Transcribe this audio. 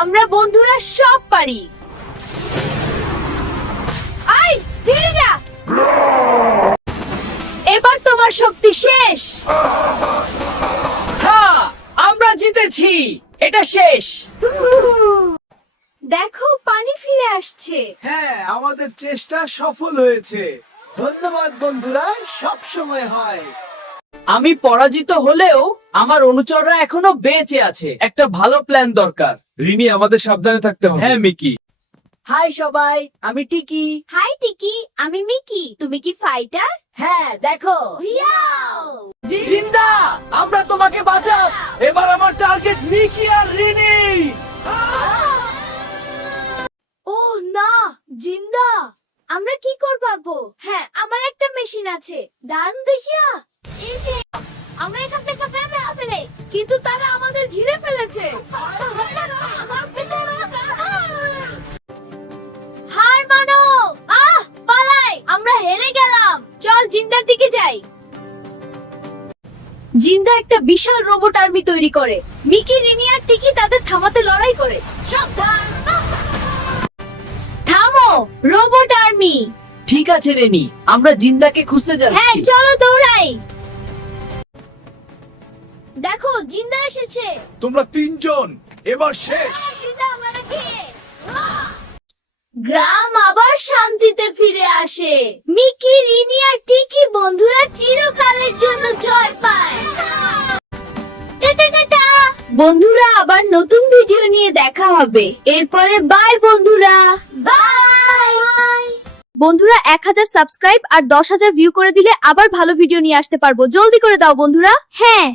আমরা বন্ধুরা সব পারি। আই ফিরে যা, এবার তোমার শক্তি শেষ। হ্যাঁ, আমরা জিতেছি, এটা শেষ। দেখো পানি ফিরে আসছে। হ্যাঁ, আমাদের চেষ্টা সফল হয়েছে। ধন্যবাদ বন্ধুরা, সব সময় হয়। আমি পরাজিত হলেও আমার অনুচররা এখনো বেঁচে আছে। একটা ভালো প্ল্যান দরকার। রিনি, আমাদের সাবধানে থাকতে হবে। হ্যাঁ মিকি। হাই সবাই, আমি টিকি। হাই টিকি, আমি মিকি। তুমি কি ফাইটার? হ্যাঁ দেখো। ইয়াও! জিন্দা, আমরা তোমাকে বাঁচাও। এবার আমার টার্গেট মিকি আর রিনি। ও না, জিন্দা! আমরা কি করবো? হ্যাঁ, আমার একটা মেশিন আছে। দারুণ দেখিয়া। এই যে, আমরা এখান থেকে ফেলে আসলে, কিন্তু তারা আমাদের ঘিরে ফেলেছে। হার মানো! পালাই! আমরা হেরে গেলাম। চল জিন্দার দিকে যাই। জিন্দা একটা বিশাল রোবট আর্মি তৈরি করে। মিকি, রিনি আর টিকি তাদের থামাতে লড়াই করে। সাবধান! থামো, রোবট আর্মি! ঠিক আছে রেনি, আমরা জিন্দাকে খুঁজতে হ্যাঁ, যাচ্ছি। চলো দৌড়াই। দেখো, জিন্দা এসেছে। তোমরা তিনজন, এবার শেষ। গ্রাম আবার শান্তিতে ফিরে আসে। মিকি, রিনি আর টিকি বন্ধুরা চিরকালের জন্য জয় পায়। Tata tata. বন্ধুরা, আবার নতুন ভিডিও নিয়ে দেখা হবে। এরপরে বাই বন্ধুরা, বাই। বন্ধুরা 1000 সাবস্ক্রাইব আর 10,000 ভিউ করে দিলে আবার ভালো ভিডিও নিয়ে আসতে পারবো। জলদি করে দাও বন্ধুরা। হ্যাঁ।